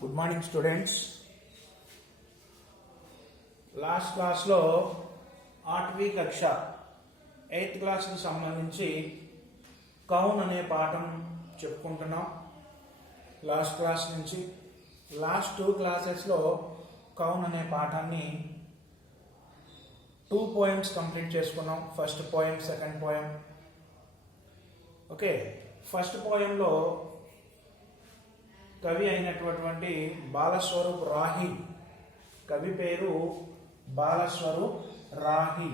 Good morning students. Last క్లాస్లో 8वीं కక్ష 8th క్లాస్కి సంబంధించి కౌన్ అనే పాఠం చెప్పుకుంటున్నాం. లాస్ట్ క్లాస్ నుంచి లాస్ట్ 2 క్లాసెస్లో కౌన్ అనే పాఠాన్ని 2 పోయమ్స్ కంప్లీట్ చేసుకున్నాం. First poem, second poem. Okay, first పోయంలో కవి అయినటువంటి బాలస్వరూప్ రాహి, కవి పేరు బాలస్వరూప్ రాహి.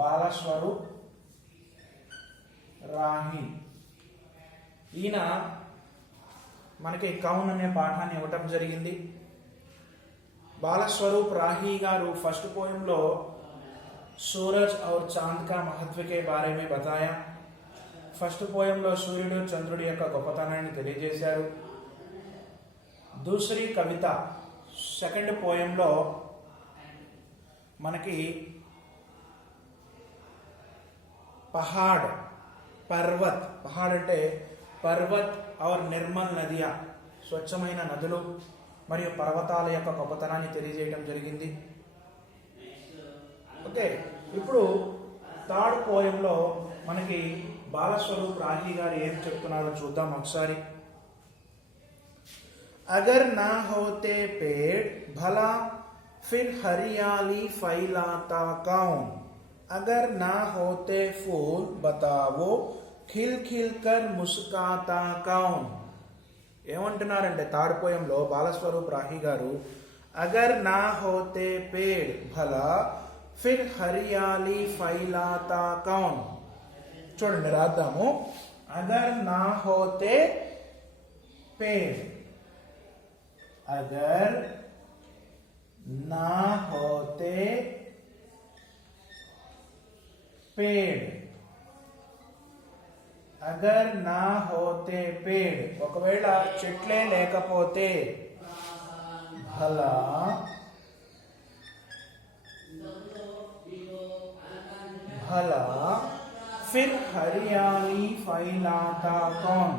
బాలస్వరూప్ రాహి ఈయన మనకి కౌన్ అనే పాఠాన్ని ఇవ్వటం జరిగింది. బాలస్వరూప్ రాही గారు फर्स्ट पोएम लो सूरज और चांद का महत्व के बारे में बताया. फर्स्ट पोएम लो सूर्युడు చంద్రుడి యొక్క గొప్పతనాన్ని తెలియజేశారు. दूसरी కవిత సెకండ్ పోయం లో మనకి పహాడ్, పర్వత్, పహాడ్ అంటే పర్వత్ और నిర్మల్ నదియా, స్వచ్ఛమైన నదులు మరియు పర్వతాల యొక్క గొప్పతనాన్ని తెలియజేయడం జరిగింది. ఓకే, ఇప్పుడు థర్డ్ పోయంలో మనకి బాలస్వరూప్ రాహి గారు ఏం చెప్తున్నారో చూద్దాం ఒకసారి. अगर ना होते पेड़ भला फिर हरियाली फैलाता कौन, अगर ना होते फूल बताओ खिल खिल कर मुस्काता कौन. ఏమంటున్నారంటే థర్డ్ పోయంలో బాలస్వరూప్ రాహి గారు అగర్ నా హోతే పేడ్ భలా ఫిర్ హరియాలి ఫైలాతా కౌన్. చూడండి, రాద్దాము. అగర్ నా హోతే పేడ్, अगर ना होते पेड़, अगर ना होते पेड़, ఒకవేళ చెట్లే లేకపోతే భలా भला फिर हरियाली फैलाता कौन,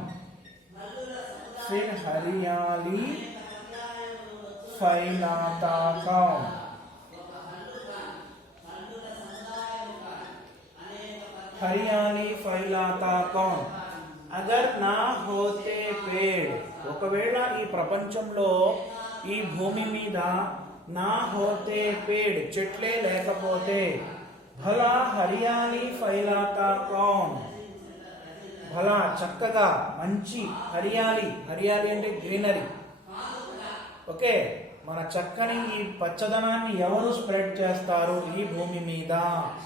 फिर हरियाली फैलाता कौन. हरियाली फैलाता कौन. अगर ना होते पेड़, ఒకవేళ ఈ ప్రపంచంలో ఈ భూమి మీద నా హోతే పేడ్, చెట్లే లేకపోతే భలా హరియాలి ఫైలాతా కౌన్, భలా చక్కగా మంచి హరియాలి, హరియాలి అంటే గ్రీనరీ. ఓకే, మన చక్కని ఈ పచ్చదనాన్ని ఎవరు స్ప్రెడ్ చేస్తారు ఈ భూమి మీద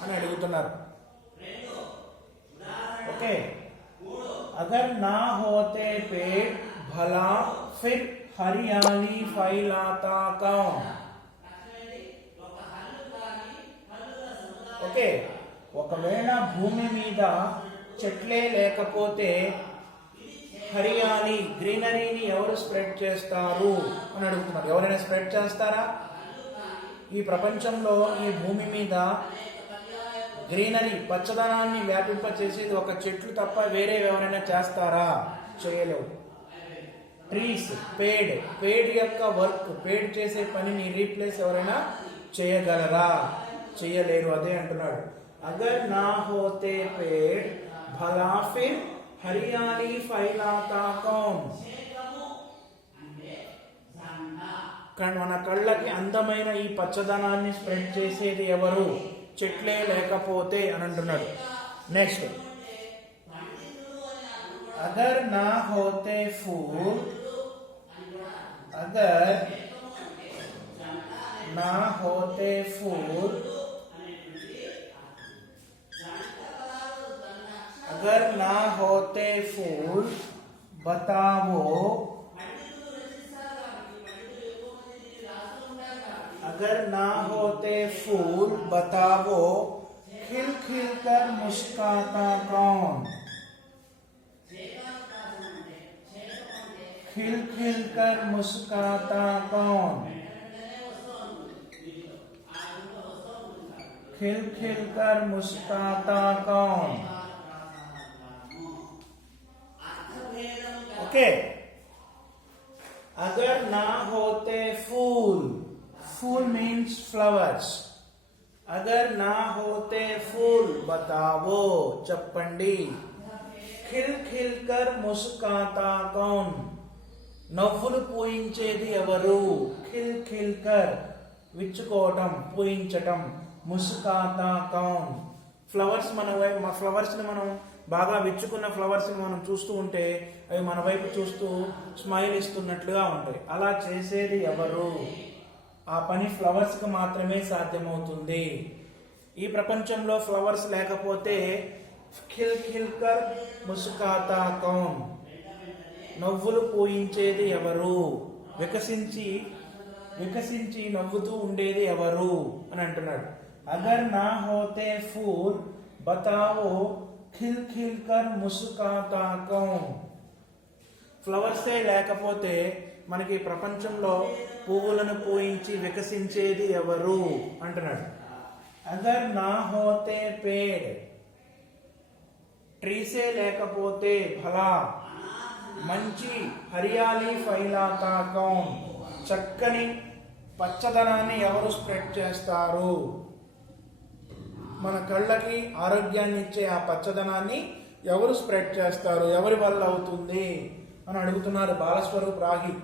అని అడుగుతున్నారు. ఓకే, అగర్ నా హోతే పేడ్ భలా ఫిర్ హరియాలి ఫైలాతా కౌన్. ఓకే, ఒకవేళ భూమి మీద చెట్లే లేకపోతే హరియాలి, గ్రీనరీని ఎవరు స్ప్రెడ్ చేస్తారు అని అడుగుతున్నారు. ఎవరైనా స్ప్రెడ్ చేస్తారా? ఈ ప్రపంచంలో ఈ భూమి మీద గ్రీనరీ, పచ్చదనాన్ని వ్యాపింపచేసేది ఒక చెట్లు తప్ప వేరే ఎవరైనా చేస్తారా? చేయలేవు. ట్రీస్, పేడ్, పేడ్ యొక్క వర్క్, పేడ్ చేసే పనిని రీప్లేస్ ఎవరైనా చేయగలరా? చేయలేరు. అదే అంటున్నాడు. అగర్ నా హోతే పేడ్ భలా ఫిర్ హరియాలి ఫైలాతా కౌన్. మన కళ్ళకి అందమైన ఈ పచ్చదనాన్ని స్ప్రెడ్ చేసేది ఎవరు? చెట్లే లేకపోతే అని అంటున్నాడు. నెక్స్ట్, అగర్ నా హోతే ఫూల్, అగర్ నా హోతే ఫూల్, अगर ना होते फूल बताओ, अगर ना होते फूल बताओ खिल खिल कर मुस्काता कौन, खिल खिल कर मुस्काता कौन. खिल खिल कर मुस्कुराता कौन? ओके, अगर ना होते फूल, फूल मीन्स फ्लावर्स, अगर ना होते फूल बताओ चप्पंडी, खिल खिल कर मुस्कुराता कौन? నవ్వులు పూయించేది ఎవరు? ఖిల్ ఖిల్ కర్ విచ్చుకోవటం, పూయించటం. ముస్కాతా కౌన్? ఫ్లవర్స్ ఫ్లవర్స్ ని మనం బాగా విచ్చుకున్న ఫ్లవర్స్ ని మనం చూస్తూ ఉంటే అవి మన వైపు చూస్తూ స్మైల్ ఇస్తున్నట్లుగా ఉంటాయి. అలా చేసేది ఎవరు? ఆ పని ఫ్లవర్స్ కి మాత్రమే సాధ్యమవుతుంది. ఈ ప్రపంచంలో ఫ్లవర్స్ లేకపోతే ఖిల్ ఖిల్ కర్ ముస్కాతా కౌన్? నవ్వులు పూయించేది ఎవరు? వికసించి వికసించి నవ్వుతూ ఉండేది ఎవరు అని అంటున్నాడు. అగర్ నా హోతే ఫూల్ బతావో ఖిల్ ఖిల్ కర్ ముస్కురాతా కౌన్? ఫ్లవర్సే లేకపోతే మనకి ప్రపంచంలో పువ్వులను పూయించి వికసించేది ఎవరు అంటున్నాడు. అగర్ నా హోతే పేడ్, ట్రీసే లేకపోతే ఫలా మంచి హరియాలి ఫైలాతా కౌన్? చక్కని పచ్చదనాన్ని ఎవరు స్ప్రెడ్ చేస్తారు? మన కళ్ళకి ఆరోగ్యాన్ని ఇచ్చే ఆ పచ్చదనాన్ని ఎవరు స్ప్రెడ్ చేస్తారు? ఎవరి వల్ల అవుతుంది అని అడుగుతున్నారు బాలస్వరూప్ రాహి.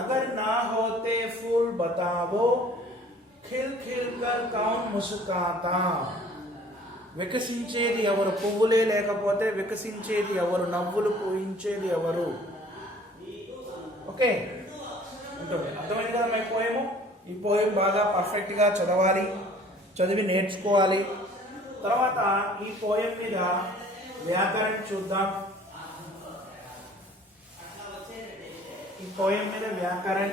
అగర్ నా హోతే ఫూల్ బతావో ఖిల్ ఖిల్ కర్ కౌన్ ముస్కురాతా? వికసించేది ఎవరు? పువ్వులే లేకపోతే వికసించేది ఎవరు? నవ్వులు పూయించేది ఎవరు? ఓకే, ఉంటుంది. అర్థమైంది కదా మీ పోయము? ఈ పోయం బాగా పర్ఫెక్ట్ గా చదవాలి, చదివి నేర్చుకోవాలి. తర్వాత ఈ పోయం మీద వ్యాకరణ చూద్దాం. ఈ పోయం మీద వ్యాకరణ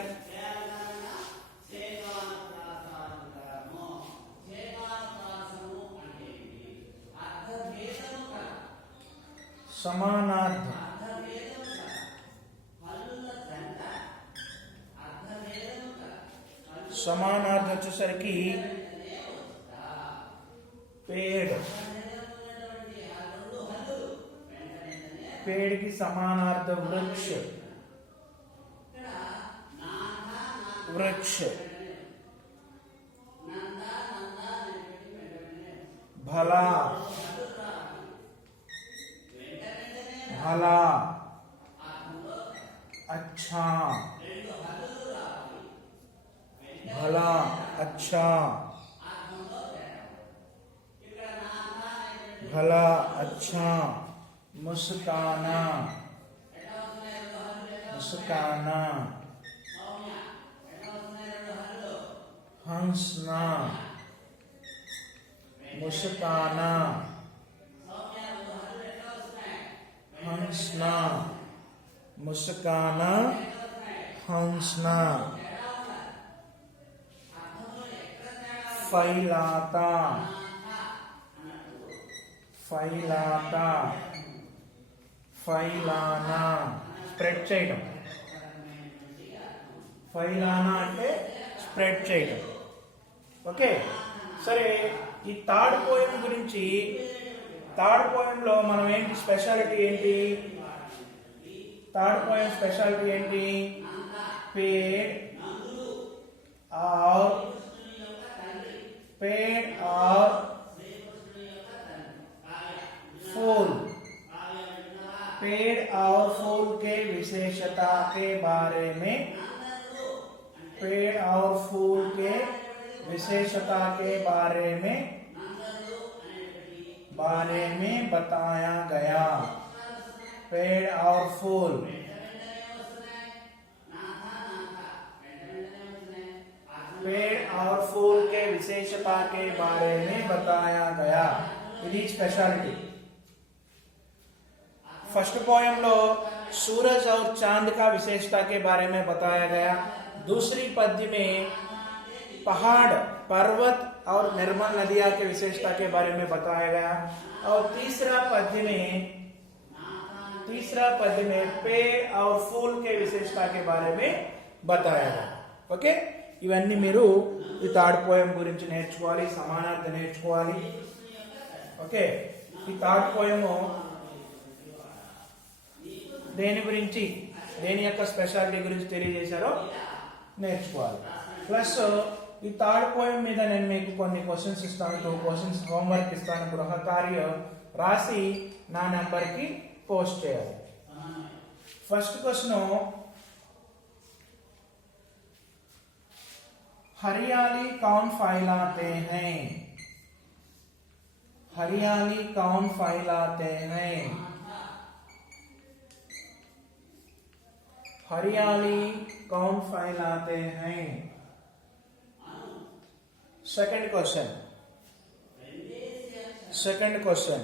సమానార్థం, సమానార్థం వచ్చేసరికి పేడ్, पेड़ की समानार्थ वृक्ष, वृक्ष, भला, भला, अच्छा, भला, अच्छा, भला, अच्छा, मुस्काना, मुस्काना, हंसना, मुस्काना, हंसना, मुस्काना, हंसना, फैलाता, फैलाता, फैलाना, స్ప్రెడ్ చేయడం. ఫైలానా అంటే స్ప్రెడ్ చేయడం. ఓకే, సరే. ఈ థర్డ్ పోయం గురించి, థర్డ్ పోయంలో మనం ఏంటి స్పెషాలిటీ ఏంటి? థర్డ్ పోయం స్పెషాలిటీ ఏంటి? पेड़ और फूल, पेड़ और फूल के विशेषता के बारे में, पेड़ और फूल के विशेषता के बारे में बताया गया. पेड़ और फूल, पेड़ और फूल के विशेषता के बारे में बताया गया. ఇది स्पेशलिटी. फर्स्ट पोयम लो सूरज और चांद का विशेषता के बारे में बताया गया. दूसरी पद्य में पहाड़, पर्वत और निर्मल नदियां के विशेषता के बारे में बताया गया. और तीसरा पद्य में पेड़ और फूल के विशेषता के बारे में बताया गया. ओके, ఇవన్నీ మీరు ఈ థర్డ్ పోయం గురించి నేర్చుకోవాలి, సమానార్థం నేర్చుకోవాలి. ఓకే, ఈ థర్డ్ పోయము దేని గురించి, దేని యొక్క స్పెషాలిటీ గురించి తెలియజేశారో నేర్చుకోవాలి. ప్లస్ ఈ థర్డ్ పోయం మీద నేను మీకు కొన్ని క్వశ్చన్స్ ఇస్తాను, 2 క్వశ్చన్స్ హోంవర్క్ ఇస్తాను. గృహ కార్యం రాసి నా నెంబర్కి పోస్ట్ చేయాలి. ఫస్ట్ క్వశ్చన్, हरियाली कौन फैलाते हैं? हरियाली कौन फैलाते हैं? हरियाली कौन फैलाते हैं? सेकंड क्वेश्चन,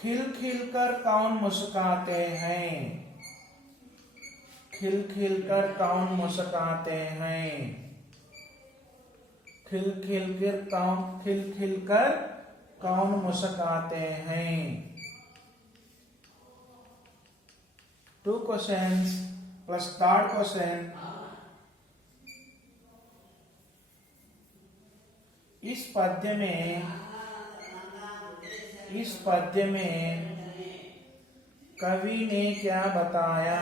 खिल खिल कर कौन मुस्कुराते हैं? खिल खिल कर कौन मुस्कुराते हैं? खिल खिल कर कौन मुस्कुराते हैं? 2 क्वेश्चंस प्लस थर्ड क्वेश्चन, इस पद्य में कवि ने क्या बताया?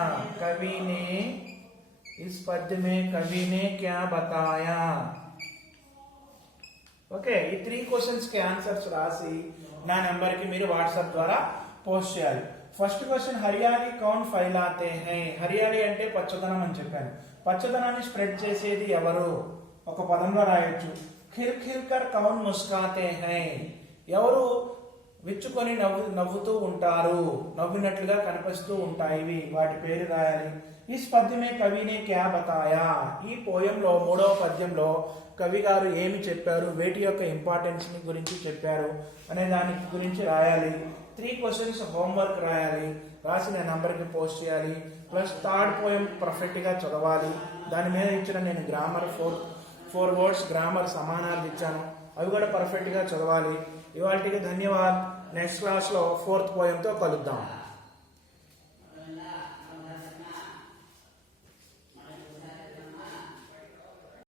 इस पद्य में कवि ने क्या बताया? ఓకే, ఈ 3 క్వశ్చన్స్ కి ఆన్సర్స్ రాసి నా నెంబర్ కి మీరు వాట్సాప్ ద్వారా పోస్ట్ చేయాలి. ఫస్ట్ క్వశ్చన్, హరియాలి కౌన్ ఫైలాతే హై? హరియాలి అంటే పచ్చదనం అని చెప్పాను. పచ్చదనాన్ని స్ప్రెడ్ చేసేది ఎవరు? ఒక పదంలో రాయొచ్చు. ఖిల్ ఖిల్ కర్ కౌన్ ముస్కురాతే హై? ఎవరు విచ్చుకొని నవ్వుతూ ఉంటారు, నవ్వినట్లుగా కనిపిస్తూ ఉంటాయి, వాటి పేరు రాయాలి. ఈ పద్యమే కవినే క్యా బతాయా? ఈ పోయంలో 3వ పద్యంలో కవి గారు ఏమి చెప్పారు, వేటి యొక్క ఇంపార్టెన్స్ ని గురించి చెప్పారు అనే దాని గురించి రాయాలి. 3 క్వశ్చన్స్ హోంవర్క్ రాయాలి, రాసి నా నంబర్కి పోస్ట్ చేయాలి. ప్లస్ థర్డ్ పోయం పర్ఫెక్ట్ గా చదవాలి. దాని మీద ఇచ్చిన నేను గ్రామర్ 4 వర్డ్స్ గ్రామర్ సమానార్థం ఇచ్చాను, అవి కూడా పర్ఫెక్ట్ గా చదవాలి. ఇవాళకి ధన్యవాద్. నెక్స్ట్ క్లాస్ లో 4th పోయంతో కలుద్దాం.